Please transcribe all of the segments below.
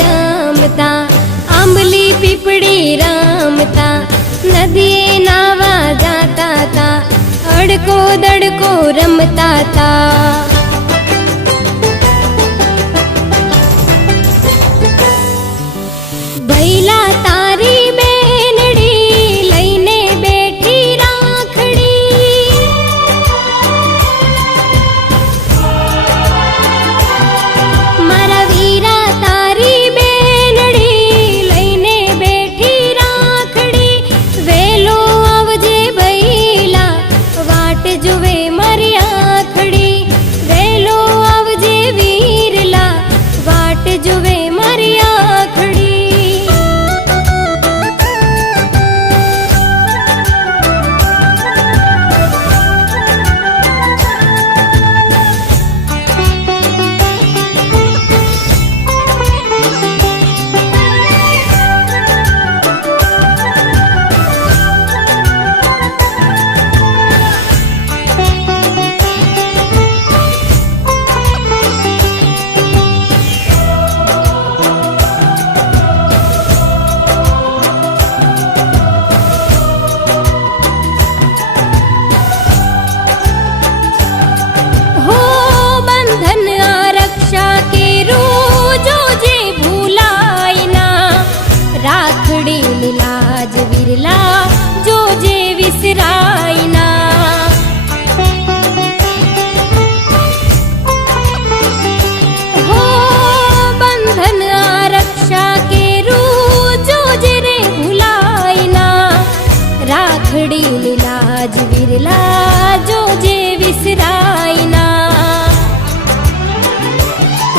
रमता, आंबली पीपड़ी रमता, नदिये नावा जाता ता, अड़को दड़को रमता ता। भैला तारी बेनड़ी लईने बेठी राखड़ी, मारा वीरा तारी बेनड़ी लईने बेठी राखड़ी। वेलो आवजे भैला वाट जुवे मारी आखड़ी, वेलो आवजे वीरला वाट जुवे मारी आखड़ी। राखड़ी लाज विरला जो जे विसरायना, हो बंधन आरक्षा के रू जो जे रे भुलायना। राखड़ी लाज विरला जो जे विसरायना,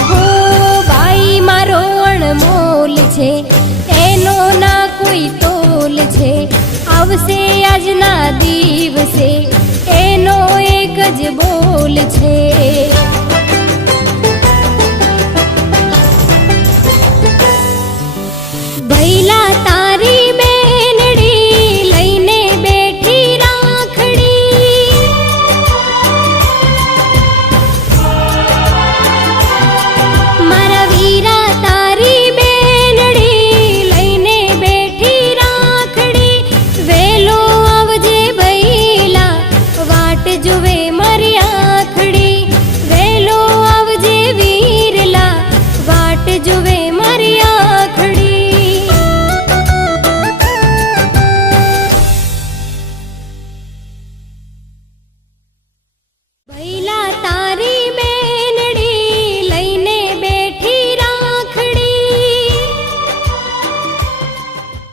हो बाई मारो अणमोल छे एनो ना कोई तोल छे। आवसे આજના દિવસે એનો એક જ બોલ છે।